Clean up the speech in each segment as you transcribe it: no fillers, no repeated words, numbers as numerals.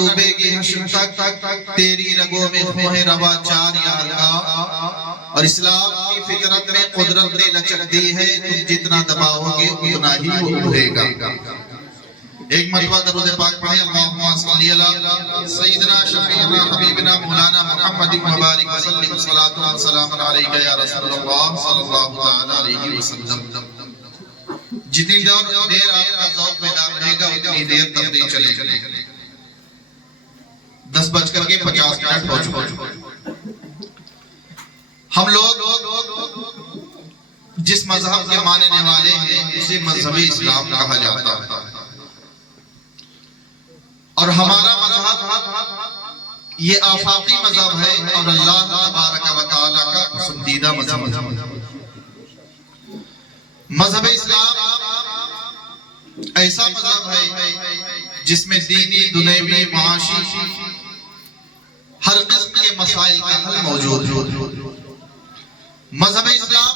ڈوبے گی حشر تک تیری رگوں میں خون روا چار یار کا، اور اسلام کی فطرت میں قدرت نے لچک دی ہے، تم جتنا دباؤ گے اتنا ہی وہ اڑے گا۔ ایک مرتبہ درود پاک پڑھیں، اللہم صلی علی سیدنا شفیعنا حبیبنا مولانا محمد مبارک وسلم، صلاۃ و سلام علیک یا رسول اللہ صلی اللہ تعالی علیہ وسلم۔ جتنی دیر آپ کا ذوق بیدار رہے گا اتنی دیر تقریر چلے گی۔ 10:50 ہو چکے۔ ہم لوگ جس مذہب کے ماننے والے ہیں اسے مذہب اسلام کہا جاتا ہے، اور ہمارا مذہب یہ آفاقی مذہب ہے اور اللہ تبارک و تعالیٰ کا پسندیدہ مذہب ہے۔ مذہب اسلام ایسا مذہب ہے جس میں دینی، دنیوی، معاشی ہر قسم کے مسائل کا حل موجود ہے۔ مذہب اسلام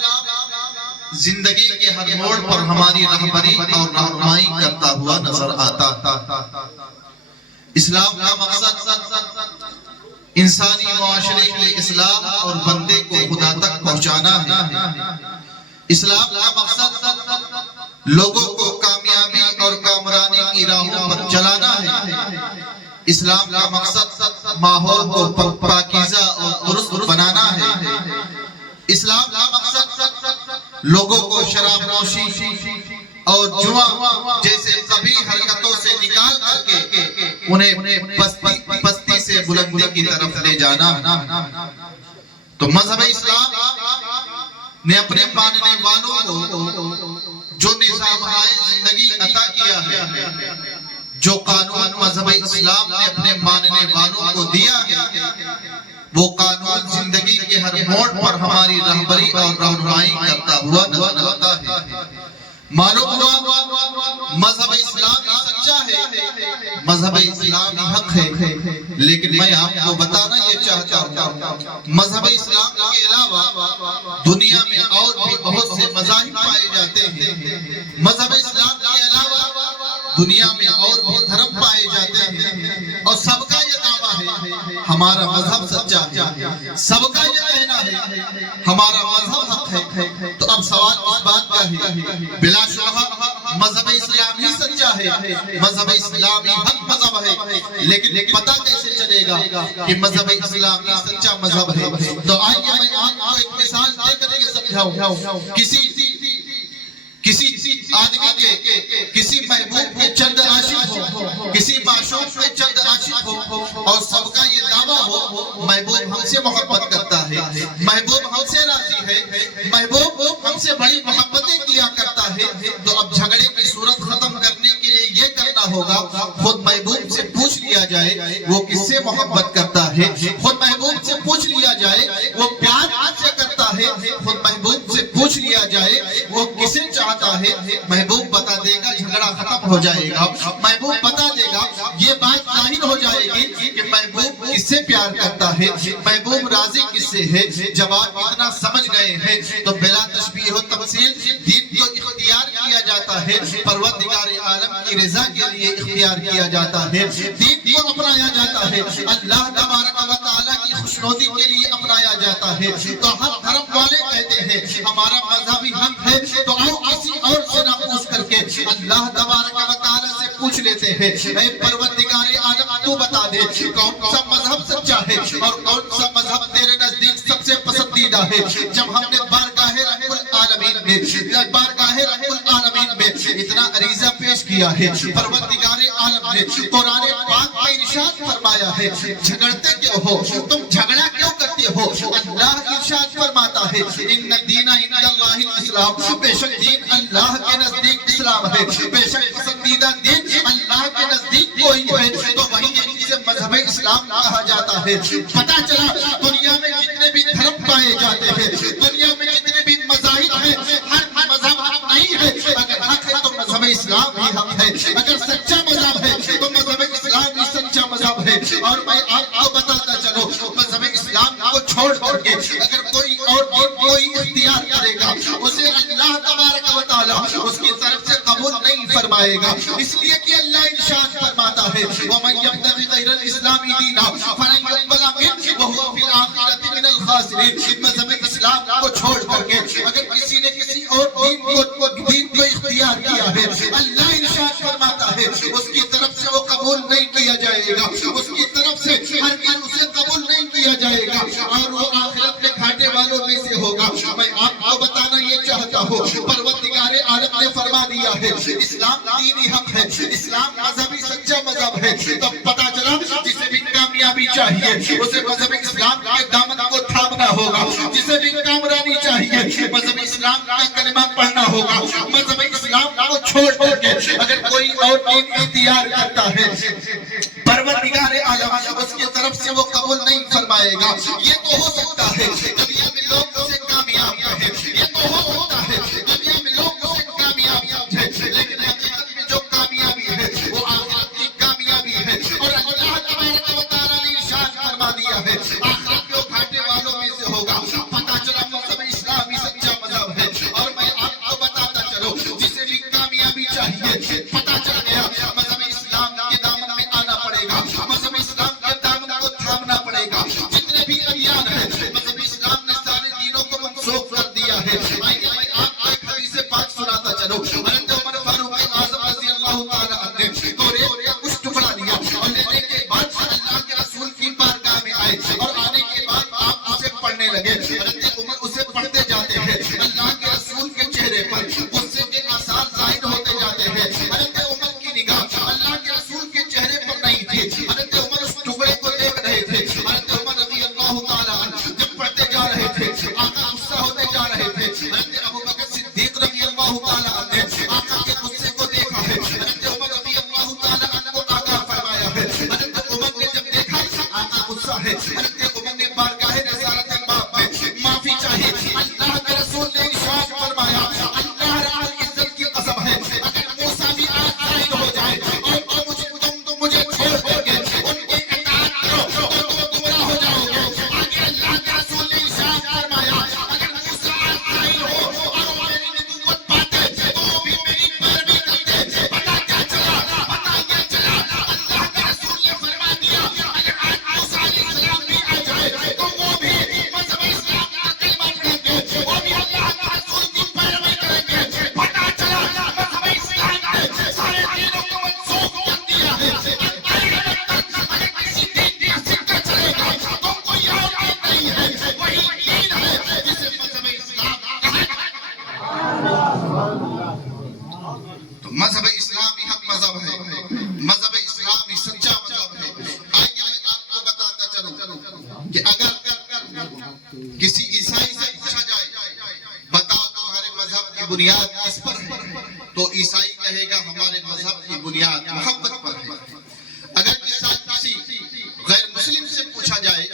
زندگی کے ہر موڑ پر ہماری رہبری اور رہنمائی کرتا ہوا نظر آتا ہے۔ اسلام کا مقصد انسانی معاشرے کی اصلاح اور بندے کو خدا تک پہنچانا ہے۔ اسلام کا مقصد لوگوں کو کامیابی اور کامرانی کی راہوں پر چلانا ہے۔ اسلام کا مقصد ماحول کو پاکیزہ اور درست بنانا ہے۔ اسلام کا مقصد لوگوں کو شراب نوشی اور جوا جیسے قبیح حرکتوں سے نکال کر کے انہیں پستی سے بلندی کی طرف لے جانا۔ تو مذہب اسلام نے اپنے ماننے والوں کو جو نظام زندگی عطا کیا ہے، جو قانون مذہب اسلام نے اپنے ماننے والوں کو دیا ہے، وہ قانون زندگی کے ہر موڑ پر ہماری رہبری اور رہنمائی کرتا ہوا نظر آتا ہے۔ معلوم ہوا مذہب اسلام ہی سچا ہے، مذہب اسلام ہی حق ہے، لیکن میں آپ کو بتانا یہ چاہتا ہوں مذہب اسلام کے علاوہ دنیا میں اور بھی بہت سے مذاہب پائے جاتے ہیں۔ مذہب اسلام کے علاوہ دنیا میں اور بھی دھرم پائے جاتے ہیں، اور سب کا یہ دعویٰ ہے ہمارا مذہب سچا ہے، سب کا یہ کہنا ہے ہمارا مذہب حق ہے۔ تو اب سوال اس بات کا ہے، بلا شبہ مذہب اسلام ہی سچا ہے، مذہب اسلام ہی حق مذہب ہے، لیکن پتہ کیسے چلے گا کہ مذہب اسلام ہی سچا مذہب ہے؟ تو آئیے میں آپ کو ایک مثال دے کر کے سمجھاؤں۔ کسی آدمی کے کسی محبوب کے چند عاشق ہو، کسی معشوق کے چند عاشق ہو، اور سب کا یہ دعویٰ ہو محبوب ہم سے محبت کرتا ہے، محبوب ہم سے راضی ہے، محبوب ہم سے بڑی محبتیں کیا کرتا ہے، تو اب جھگڑے کی صورت ختم کرنے کے لیے یہ کرنا ہوگا خود محبوب سے پوچھ لیا جائے وہ کس سے محبت کرتا ہے، خود محبوب سے پوچھ لیا جائے وہ پیار کس سے کرتا ہے، خود محبوب سے پوچھ لیا جائے وہ کسے چاہتا ہے۔ محبوب بتا دے گا، جھگڑا ختم ہو جائے گا، محبوب بتا دے گا، یہ بات ظاہر ہو جائے گی کہ محبوب کس سے پیار کرتا ہے، محبوب راضی کس سے ہے۔ جواب اتنا سمجھ گئے ہیں تو بلا تشبیہ و تمثیل دین کو اختیار کیا جاتا ہے، پروردگار عالم کی رضا کے لیے اختیار کیا جاتا ہے، دین کو اپنایا جاتا ہے، اللہ تبارک و تعالیٰ کی خوشنودی کے لیے اپنایا جاتا ہے۔ تو ہر دھرم والے کہتے ہیں ہمارا مذہبی حق ہے، تو آؤ کسی اور سے نہ پوچھ کر کے اللہ تبارک و تعالیٰ سے پوچھ لیتے ہیں، اے پروردگار عالم تو بتا دے کون سا مذہب سچا ہے اور کون سا مذہب تیرے نزدیک سب سے پسندیدہ ہے۔ جب ہم نے بارگاہ رب العالمین میں اتنا عریضہ پیش کیا ہے، پروردگار عالم نے قرآن پاک میں ارشاد فرمایا ہے جھگڑتے کیوں ہو، تم جھگڑا کیوں کرتے ہو؟ اللہ ارشاد فرماتا ہے ان الدین عند اللہ الاسلام، بے شک دین اللہ کے نزدیک اسلام ہے، بے شک پسندیدہ دین اللہ کے نزدیک کوئی ہے، تو وہی جسے مذہب اسلام کہا جاتا ہے۔ پتہ چلا دنیا میں جتنے بھی دھرم پائے جاتے ہیں، دنیا میں جتنے بھی مذاہب ہیں، ہر مذہب حق نہیں ہے۔ اگر حق ہے تو مذہب اسلام ہی حق ہے، اگر سچا مذہب ہے تو مذہب اسلام ہی سچا مذہب ہے۔ اور میں آپ کو بتاتا چلو مذہب اسلام کو چھوڑ کر کے اگر کوئی اور کوئی اختیار کرے گا اسے اللہ تبارک و تعالیٰ اس کی طرف سے قبول نہیں فرمائے گا، اس لیے کہ اللہ ارشاد فرماتا ہے وَمَن يَبْتَغِ غير الاسلام دينا فلن يقبل منه وهو في الاخره من الخاسرين. مذہب اسلام کو چھوڑ کر کے اگر کسی نے کسی اور دین کو اختیار کیا ہے، اللہ ارشاد فرماتا ہے اس کی طرف سے وہ قبول نہیں کیا جائے گا، اس کی طرف سے ہرگز اسے قبول نہیں کیا جائے گا اور وہ آخرت میں گھاٹے والوں میں سے ہوگا. میں آپ کو بتانا یہ چاہتا ہوں پروردگار عالم نے فرما دیا ہے اسلام دینی حق ہے، اسلام مذہبی سچا مذہب ہے. تو پتا چلا جسے بھی کامیابی چاہیے اسے مذہب اسلام کے دامن کو تھامنا ہوگا، جسے بھی کامرانی چاہیے مذہب اسلام کا کلمہ پڑھنا ہوگا. مذہب اسلام کو چھوڑ کر کے اگر کوئی اور دین اختیار کرتا ہے پروردگار عالم اس کی طرف سے وہ قبول نہیں فرمائے گا. یہ تو ہو سکتا ہے دنیا میں لوگ اسے کامیاب کہیں، یہ تو ہو سکتا ہے دنیا میں لوگ اسے کامیاب سمجھیں، لیکن حقیقت میں جو کامیابی ہے وہ آخرت کی کامیابی ہے. اور اللہ تبارک و تعالیٰ نے ارشاد فرما دیا ہے آخرت کو گھاٹے والوں میں سے ہوگا. پتہ چلا مذہب اسلامی سچا مذہب ہے. اور میں آپ کو بتاتا چلو جسے بھی کامیابی چاہیے پتہ چل گیا مذہب اسلام کے دامن میں آنا پڑے گا، مذہب اسلام کے دامن کو تھامنا پڑے گا. جتنے بھی ادیان ہیں مذہب اسلام نے سارے دینوں کو منسوخ کر دیا ہے. آئیے میں آپ کو ایک حدیث پاک سناتا چلو. حضرت عمر فاروق اعظم رضی اللہ تعالی عنہ نے گورے کا کچھ ٹکڑا لیا اور لینے کے بعد اللہ کے رسول کی بارگاہ میں آئے اور آنے کے بعد آپ اسے پڑھنے لگے. حضرت عمر اسے پڑھتے جاتے ہیں، اللہ کے رسول کے چہرے پر غصے کے آثار ظاہر ہوتے جاتے ہیں. حضرت عمر کی نگاہ اللہ کے رسول کے چہرے پر نہیں تھی، حضرت عمر اس ٹکڑے کو دیکھ رہے تھے. حضرت عمر رضی اللہ تعالی عنہ جب پڑھتے جا رہے تھے آقا غصہ ہوتے جا رہے تھے. حضرت ابوبکر صدیق رضی اللہ تعالی عنہ نے آقا کے غصے کو دیکھا ہے. حضرت عمر رضی اللہ تعالی عنہ کو آگاہ فرمایا ہے. حضرت عمر نے جب دیکھا آقا غصہ ہے، حضرت عمر نے بارگاہ رسالت باب میں معافی چاہی. اللہ کے رسول نے ارشاد فرمایا اللہ رب العزت کی قسم ہے اگر موسیٰ بھی آج ظاہر ہو جائے اور تم مجھے چھوڑ دو گے ان کی اطاعت کرو تو تم گمراہ ہو جاؤ گے. آگے اللہ کے رسول نے ارشاد فرمایا اگر موسیٰ آج ظاہر ہو اور وہ میری نبوت پاتے تو وہ بھی میری پیروی کرتے. پتہ کیا چلا اللہ کے رسول نے فرما دیا اگر آج موسیٰ علیہ السلام بھی آ جائے تو وہ بھی مذہب اسلام کا کلمہ پڑھیں گے، وہ بھی اللہ کے رسول کی پیروی کریں گے. پتہ چلا مذہب اسلام نے سارے دینوں کو منسوخ کر دیا ہے. اگر کسی دین کا سکہ چلے گا تو کوئی اور دین نہیں ہے، وہی دین ہے جسے مذہب اسلام کہا ہے. تو مذہب اسلامی حق مذہب ہے، مذہب اسلامی سچا مذہب ہے. آئیے میں آپ کو بتاتا چلوں کہ اگر کسی عیسائی سے پوچھا جائے بتاؤ تمہارے مذہب کی بنیاد کس پر ہے تو عیسائی کہے گا ہمارے مذہب کی بنیاد محبت پر ہے. اگر کسی غیر مسلم سے پوچھا جائے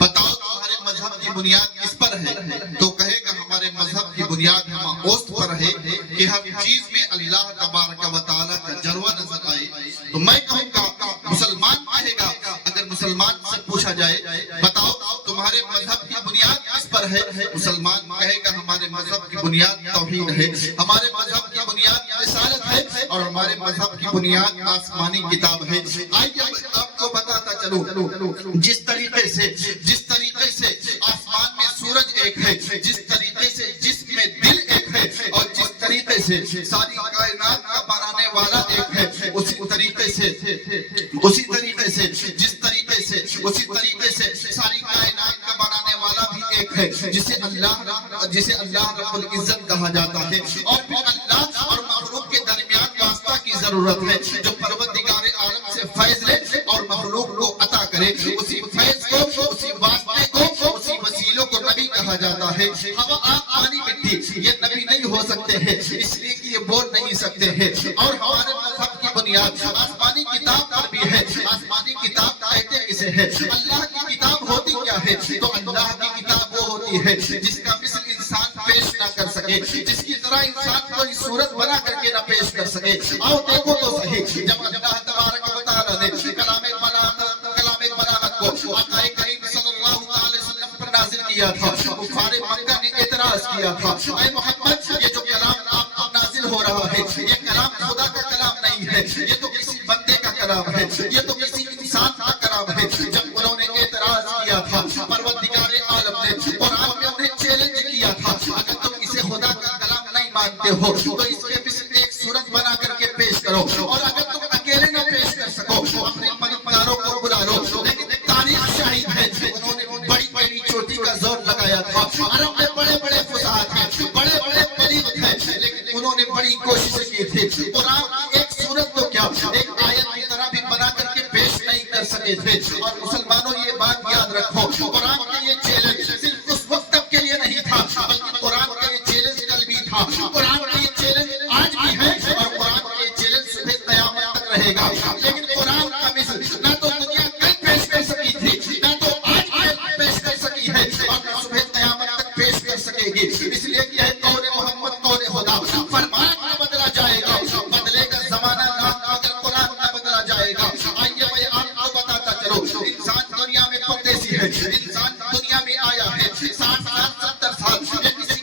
بتاؤ تمہارے مذہب کی بنیاد کس پر ہے تو کہے گا ہمارے مذہب کی بنیاد اوست پر ہے کہ ہر چیز میں اللہ تبارک و تعالیٰ کا جلوہ نظر آئے. تو میں کہوں گا مسلمان کہے گا اگر مسلمان سے پوچھا جائے بتاؤ تمہارے مذہب کی بنیاد کس پر ہے مسلمان کہے گا ہمارے مذہب کی بنیاد توحید ہے، ہمارے مذہب کی بنیاد رسالت ہے اور ہمارے مذہب کی بنیاد آسمانی کتاب ہے. آئیے میں آپ کو بتاتا چلوں جس طریقے سے آسمان میں سورج ایک ہے، جس طریقے سے جسم میں دل ایک ہے اور جس طریقے سے ساری کائنات کا بنانے والا ایک ہے اسی طریقے سے ساری کائنات کا بنانے والا بھی ایک ہے جسے اللہ رب العزت کہا جاتا ہے. اور پھر اللہ اور مخلوق کے درمیان واسطہ کی ضرورت ہے جو پروردگار عالم سے فیض لے اور مخلوق کو عطا کرے. اسی فیض کو، اسی واسطے کو، اسی وسیلوں کو نبی کہا جاتا ہے. ہوا، آگ، پانی، مٹی یہ نبی نہیں ہو سکتے ہیں اس لیے کہ یہ بول نہیں سکتے ہیں. اور ہمارے مذہب کی بنیاد آسمانی کتاب پر بھی ہے. آسمانی کتاب کہتے کسے ہے؟ اللہ کی کتاب ہوتی کیا ہے؟ تو اللہ کی کتاب وہ ہوتی ہے جس کا مثل انسان پیش نہ کر سکے، جس کی طرح انسان کوئی صورت بنا کر کے نہ پیش کر سکے. آؤ دیکھو تو صحیح جب اللہ تبارک و تعالیٰ نے کلام بلاغت کو آقا کریم صلی اللہ علیہ وسلم پر نازل کیا تھا کفار مکہ نے اعتراض کیا تھا اے محمد یہ جو کلام آپ پر نازل ہو رہا ہے یہ کلام خدا کا کلام نہیں ہے، یہ تو کسی بندے کا کلام ہے، یہ تو کسی انسان دیکھو عرب میں بڑے بڑے فصاحت ہیں، بڑے بڑے بلیغ ہیں، لیکن انہوں نے بڑی کوشش کی تھی قرآن کی ایک سورت تو کیا ایک آیت کی طرح بھی بنا کر کے پیش نہیں کر سکے تھے۔ اور مسلمانوں یہ بات یاد رکھو، قرآن کا یہ چیلنج صرف اس وقت تک کے لیے نہیں تھا، بلکہ قرآن کا یہ چیلنج کل بھی تھا، قرآن کا یہ چیلنج آج بھی ہے، اور قرآن کا یہ چیلنج صبح قیامت تک رہے گا۔ لیکن قرآن کا مثل نہ تو دنیا کل پیش کر سکی تھی، نہ تو آج پیش کر سکی ہے، اور نہ صبح قیامت تک پیش کر سکے گی، اس لیے کہ ہے قول محمد قول خدا، فرمان نہ بدلا جائے گا، بدلے گا زمانہ نہ مگر قرآن نہ بدلا جائے گا۔ آئیے میں آپ کو بتاتا چلو، انسان دنیا میں پردیسی ہے، انسان دنیا میں آیا ہے 60 سال 70 سال،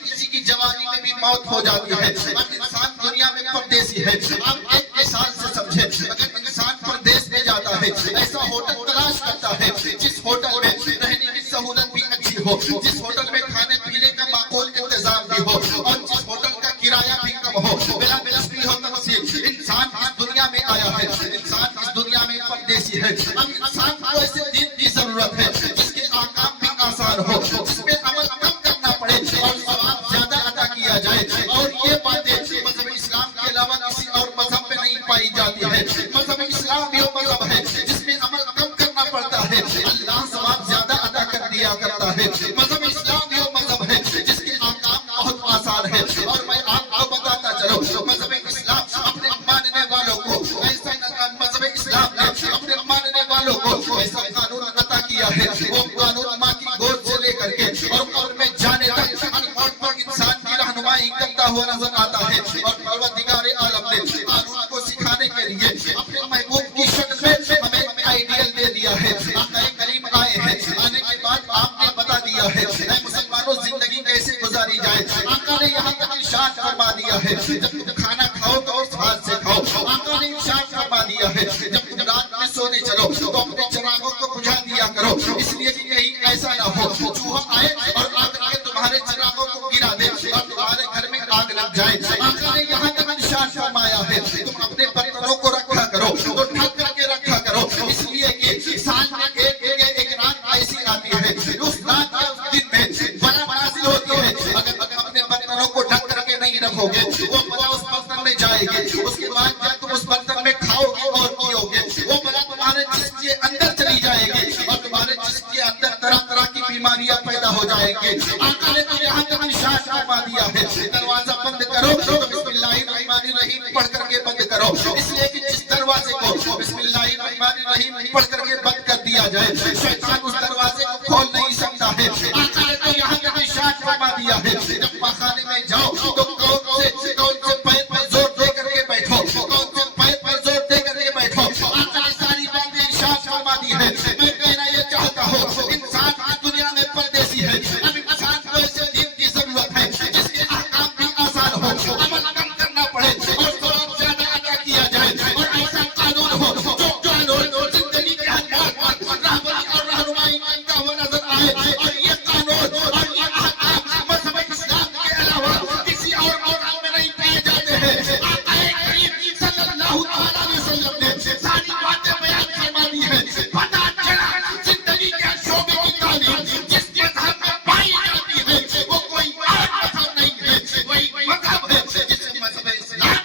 کسی کی جوانی میں بھی موت ہو جاتی ہے، اب انسان دنیا میں پردیسی ہے۔ آپ ایک مثال سے سمجھے، اگر انسان پردیس میں جاتا ہے، ایسا ہوٹل تلاش کرتا ہے جس ہوٹل میں رہنے کی سہولت بھی اچھی ہو، جس ہوٹل میں کھانے پینے کا معقول انتظام بھی ہو، اور جس ہوٹل کا کرایہ بھی کم ہو، بلا تشبیہ و تمثیل انسان اس دنیا میں آیا ہے، انسان اس دنیا میں پردیسی ہے۔ اب انسان کو ایسے دین کی ضرورت ہے جس کے احکام بھی آسان ہو، جس میں عمل کم کرنا پڑے اور ثواب زیادہ ادا کیا جائے، اور یہ باتیں مذہب اسلام کے علاوہ کسی اور مذہب میں نہیں پائی جاتی ہے۔ مذہب اسلام یہ مذہب ہے جس میں عمل کم کرنا پڑتا ہے، اللہ ثواب زیادہ ادا کر دیا کرتا ہے۔ مذہب اسلام یہ مذہب ہے جس کے احکام بہت آسان ہے، اور میں آپ کو بتاتا چلو مذہب اسلام اپنے ماننے والوں کو ایسا مذہب اسلام نے اپنے ماننے والوں کو ایسا قانون عطا کیا ہے، وہ قانون ماں کی گود سے لے کر کے اور قبر میں جانے تک الموت پر انسان کی رہنمائی کرتا ہوا نظر آتا ہے۔ اور پروردگار عالم نے قانون کو سکھانے کے لیے اپنے محبوب کی شکل میں ہمیں آئیڈیل دے دیا ہے۔ آقا کریم آئے ہیں، آنے کے بعد آپ نے بتا دیا ہے اے مسلمانوں زندگی کیسے گزاری جائے۔ آقا نے یہاں تک ارشاد فرما دیا ہے جب تم کھانا کھاؤ تو اس ہاتھ سے کھاؤ۔ آقا نے ارشاد فرما دیا ہے جب تم رات میں سونے چلو تو اپنے چراغوں کو بجھا دیا کرو، اس لیے کہ کہیں ایسا نہ ہو چوہا آئے اور آ کر کے تمہارے چراغوں کو گرا دے اور تمہارے گھر میں آگ لگ جائے۔ آقا نے یہاں تک ارشاد فرمایا ہے تم اپنے برتنوں کو رکھا کرو تو ڈھک کر کے رکھا کرو، اس لیے کہ سال میں ایک رات ایسی آتی ہے اس رات کے اس دن میں بلا نازل ہوتی ہے، اگر تم اپنے برتنوں کو ڈھک کر کے نہیں رکھو گے وہ بلا اس برتن میں جائے گی، اس کے بعد جب تم اس برتن میں کھاؤ گے اور پیو گے وہ بلا تمہارے جسم کے اندر چلی جائے گی اور تمہارے جسم کے اندر طرح طرح کی بیماریاں پیدا ہو جائیں گے۔ آقا نے تو یہاں تک ارشاد فرما دیا ہے دروازہ بند کرو تو بسم اللہ الرحمن الرحیم پڑھ کر کے بند کرو، اس لیے کہ جس دروازے کو بسم اللہ الرحمن الرحیم پڑھ کر کے بند کر دیا جائے شیطان اس دروازے کو کھول نہیں سکتا ہے۔ آقا نے تو یہاں تک ارشاد فرما دیا ہے جب پاخانے میں جاؤ تو کون سے پیر پر زور دے کر کے بیٹھو، کون سے پیر پر زور دے کر کے بیٹھو۔ آقا نے ساری باتیں ارشاد فرما دی ہے۔ میں کہنا یہ چاہتا ہوں انسان کی دنیا میں پردیسی ہے، اب انسان کو ایسے دین کی ضرورت ہے جس کے احکام بھی آسان ہو، عمل کم کرنا پڑے اور ثواب زیادہ ادا کیا جائے، اور ایسا قانون ہو جو قانون زندگی کے ہر موڑ پر رہبری اور رہنمائی کرتا ہوا نظر آئے، اور یہ قانون اور یہ احکام مذہب اسلام کے علاوہ کسی اور مذہب میں نہیں پائے جاتے ہیں۔ آقا کریم صلی اللہ علیہ وسلم نے ساری باتیں بیان فرما دی ہیں، پتہ چلا زندگی کے شعبے کی تعلیم جس مذہب میں پائی جاتی ہے وہ کوئی اور مذہب نہیں ہے، وہی مذہب ہے جسے مذہب اسلام۔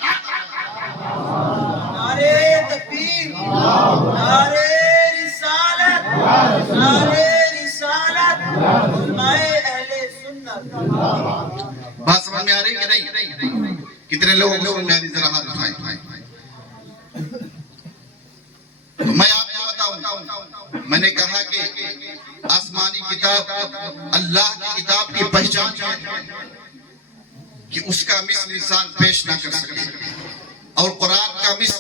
نعرے تکبیر، نعرے رسالت، نعرے رسالت، علماء اہل سنت۔ بات سمجھ میں آ رہی کہ نہیں؟ کتنے لوگوں کو سمجھ میں آ رہی؟ ذرا ہاتھ اٹھائیں۔ میں آپ کو بتاؤں، میں نے کہا کہ آسمانی کتاب اللہ کی کتاب کی پہچان ہے کہ اس کا مثل انسان پیش نہ کر سکے، اور قرآن کا مثل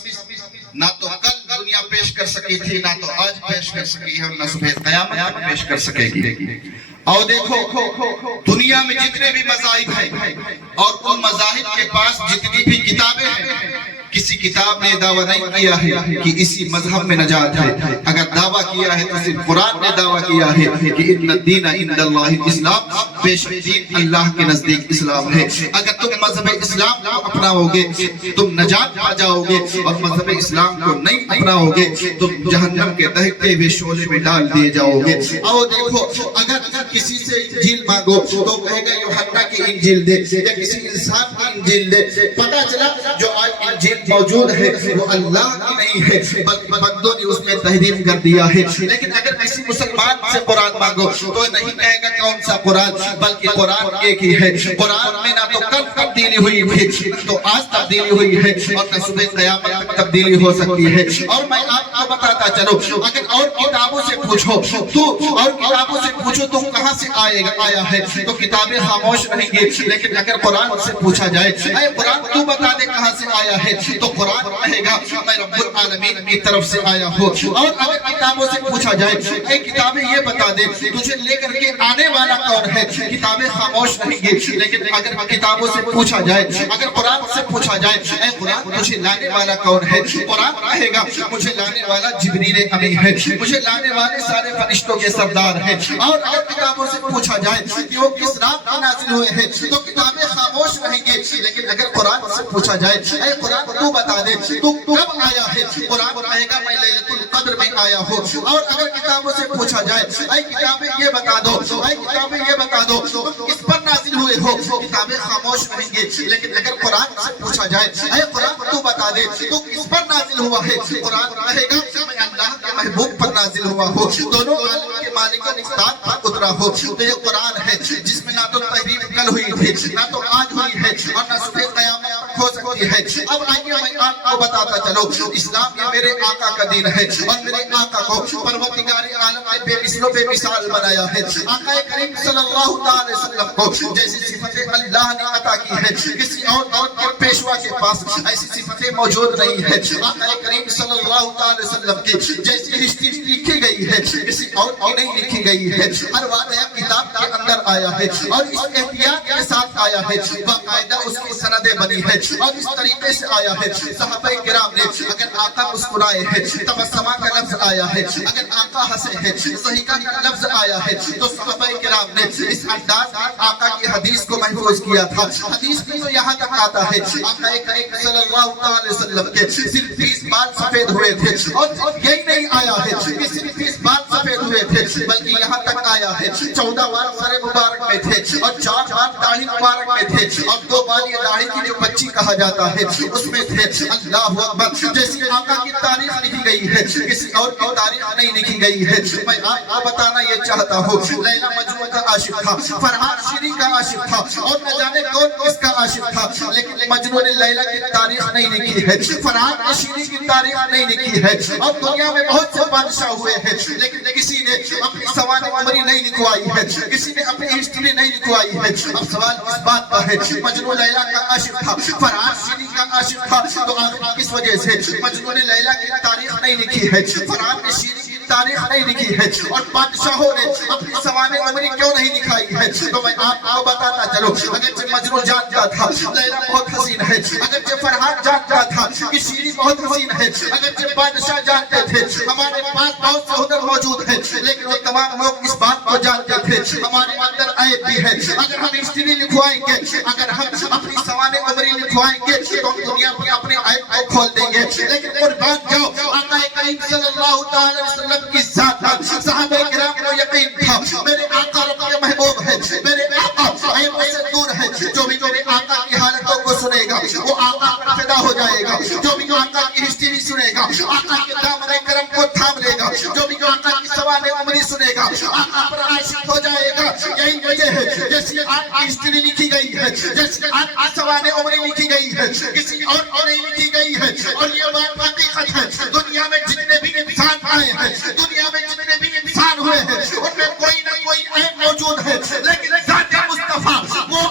نہ تو کل دنیا پیش کر سکی تھی، نہ تو آج پیش کر سکی ہے، اور نہ صبح قیامت پیش کر سکے گی۔ اور دیکھو دنیا میں جتنے بھی مذاہب ہیں اور ان مذاہب کے پاس جتنی بھی کتابیں ہیں، کسی کتاب نے دعویٰ نہیں کیا ہے کہ اسی مذہب میں نجات ہے۔ اگر دعویٰ کیا ہے تو صرف قرآن نے دعویٰ کیا ہے کہ ان الدین عند اللہ الاسلام، بے شک دین اللہ کے نزدیک اسلام ہے. اگر تم مذہب اسلام کو اپناؤ گے تم نجات پا جاؤ گے, اور مذہب اسلام کو نہیں اپناؤ گے تم جہنم کے دہکتے ہوئے شعلے میں ڈال دیے جاؤ گے. اور دیکھو اگر کسی سے انجیل مانگو تو کہے گا یوحنا کی انجیل دے, یا کسی انسان کی انجیل دے. پتہ چلا جو آج انجیل موجود ہے وہ اللہ کی نہیں ہے بلکہ بندوں نے اس میں تحریف کر دیا ہے. لیکن اگر کسی مسلمان سے قرآن مانگو تو نہیں کہے گا کون سا قرآن, بلکہ قرآن ایک ہی ہے. قرآن میں نہ تو کل تبدیلی ہوئی تھی نہ تو آج تبدیلی ہوئی ہے, اور نہ صبح قیامت تک تبدیلی ہو سکتی ہے. اور میں آپ کو بتاتا چلو, اگر اور کتابوں سے پوچھو تو کہاں سے آیا ہے تو کتابیں خاموش رہیں گی. لیکن اگر قرآن سے پوچھا جائے اے قرآن تو بتا دے کہاں سے آیا ہے تو قرآن کہے گا میں رب العالمین کی طرف سے آیا ہوں. اور اگر کتابوں سے پوچھا جائے اے کتابیں یہ بتا دے تجھے لے کر کے آنے والا کون ہے, کتابیں خاموش رہیں گی. لیکن اگر کتابوں سے پوچھا جائے, اگر قرآن سے پوچھا جائے اے قرآن تجھے لانے والا کون ہے, قرآن کہے گا مجھے لانے والا جبریل امین ہے, مجھے لانے والے سارے فرشتوں کے سردار ہیں. اور اگر کتابوں سے پوچھا جائے کہ وہ کس رات میں نازل ہوئے ہیں تو کتابیں خاموش رہیں گی. لیکن اگر قرآن سے پوچھا جائے اے قرآن تو بتا دے تو کب آیا ہے, قرآن کہے گا میں لیلۃ القدر میں آیا ہوں. اور اگر کتابوں سے پوچھا جائے اے کتابیں یہ بتا دو, اے کتابیں یہ بتا دو تم کس پر نازل ہوئے ہو, کتابیں خاموش رہیں گی. لیکن اگر قرآن سے پوچھا جائے اے قرآن تو بتا دے تو کس پر نازل ہوا ہے, قرآن کہے گا میں اللہ کے محبوب پر نازل ہوا ہو, دونوں عالم کے مالک و مختار پر اترا ہو. تو یہ قرآن ہے جس میں نہ تو تحریف کل ہوئی تھی نہ تو آج ہوئی ہے, اور نہ صبح قیامت ہو سکتی ہے. اب آئیے میں آپ کو بتاتا چلو, اسلام یہ میرے آقا کا دین ہے, اور میرے آقا کو پروردگار عالم نے بے مثل و بے مثال بنایا ہے. آقا کریم صلی اللہ علیہ وسلم کو جیسی صفتیں اللہ نے عطا کی ہے کسی اور کے پیشوا کے پاس ایسی صفتیں موجود نہیں ہے. آقا کریم صلی اللہ علیہ وسلم کی جیسی ہسٹری لکھی گئی ہے کسی اور کی نہیں لکھی گئی ہے. ہر واقعہ کتاب کے اندر آیا ہے اور اس احتیاط کے ساتھ آیا ہے, باقاعدہ اس کی سندیں بنی ہے اور اس طریقے سے آیا ہے. صحابہ کرام نے اگر آقا مسکرائے ہیں تبسمہ کا لفظ آیا ہے, اگر آقا ہنسے ہیں ضحکہ کا لفظ آیا ہے, تو صحابہ کرام نے اس انداز میں آقا کی حدیث کو محفوظ کیا تھا. حدیث میں تو یہاں تک آتا ہے آقا کریم صلی اللہ علیہ وسلم کے صرف 30 بال سفید ہوئے تھے, اور یہی نہیں آیا ہے کہ صرف 30 بال سفید ہوئے تھے, بلکہ یہاں تک آیا ہے 14 بار سر مبارک میں تھے, اور 4 بار داڑھی مبارک میں تھے, اور 2 بار یہ داڑھی کی جو بچی کہا جاتا ہے اس میں تھے. اللہ اکبر, جیسی آقا کی تاریخ لکھی گئی ہے کسی اور کی تاریخ نہیں لکھی گئی ہے. میں آپ کو بتانا یہ چاہتا ہوں لیلا مجنون کا عاشق تھا, فرحان شیری کا عاشق تھا, اور نہ جانے کون کس کا عاشق تھا, لیکن مجنون لیلا کی تاریخ نہیں لکھی ہے, فرحان شیری کی تاریخ نہیں لکھی ہے. اور دنیا میں بہت سے بادشاہ ہوئے ہیں لیکن کسی نے اپنی سوانح عمری نہیں لکھوائی ہے, کسی نے اپنی ہسٹری نہیں لکھوائی ہے. اب سوال اس بات کا ہے مجنون لیلا کا عاشق تھا, فرحان شیری کا عاشق تھا, تو آخر کس وجہ سے مجنون لیلا کی تاریخ نہیں لکھی ہے, فرحان شیری کی تاریخ نہیں لکھی ہے, اور بادشاہوں نے اپنی سوانح عمری کیوں نہیں لکھائی ہے. تو میں آپ کو بتاتا چلو, اگرچہ مجنون جانتا تھا لیلا بہت حسین ہے, اگرچہ فرحان جانتا تھا کہ شیری بہت حسین ہے, اگرچہ بادشاہ جانتے تھے ہمارے پاس بہت سے ہنر موجود ہے, لیکن وہ تمام لوگ اس بات کو جانتے تھے ہمارے اندر عیب بھی ہے. اگر ہم ہسٹری لکھوائیں گے, اگر ہم اپنی سوانح عمری لکھوائیں گے تو ہم دنیا میں اپنے عیب کو کھول دیں گے. لیکن قربان جاؤ آقا کریم صلی اللہ علیہ وسلم کی ذات پر صحابہ کرام کو یقین تھا میرے آقا رب کے محبوب ہے, میرے آقا عیب سے دور ہے. جو بھی میرے آقا کی حالتوں کو سنے گا وہ آقا پر فدا ہو جائے گا, جو بھی آقا کی ہسٹری سنے گا آقا کے دامن کرم کو تھام لے گا, جو بھی آقا کی سوانح عمری سنے گا آقا پر عاشق ہو جائے گا. یہی وجہ ہے جیسی آپ کی ہسٹری لکھی گئی ہے, جیسی آپ کی سوانح عمری لکھی گئی ہے, کسی اور کو نہیں لکھی گئی ہے. اور یہ بات حقیقت ہے, دنیا میں جتنے بھی انسان آئے ہیں, دنیا میں جتنے بھی انسان ہوئے ہیں, ان میں کوئی نہ کوئی عیب موجود ہے, لیکن ذات مصطفیٰ وہ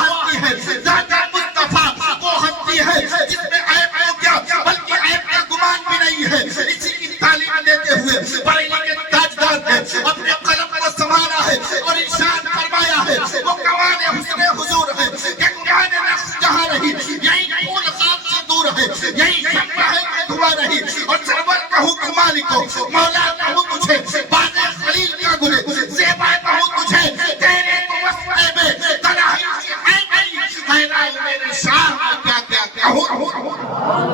ہستی ہے, ذات مصطفیٰ وہ ہستی ہے جس میں عیب ہو کیا بلکہ عیب کا گمان بھی نہیں ہے. اسی کی تعلیم دیتے ہوئے بڑے لکھے تاجدار نے اپنے قلم کو سنبھالا ہے اور ارشاد فرمایا ہے وہ قوان حسن حضور ہے کہ قرآن نقص جہاں رہی, یہی پھول خواب سے دور ہے, یہی شمع ہے کہ دھواں رہی, اور سرور کا حکم مالکو مولا کہوں تجھے باغ خلیل کا گلے, زیبا کہوں تجھے تیرے شعر میں کیا کیا کہوں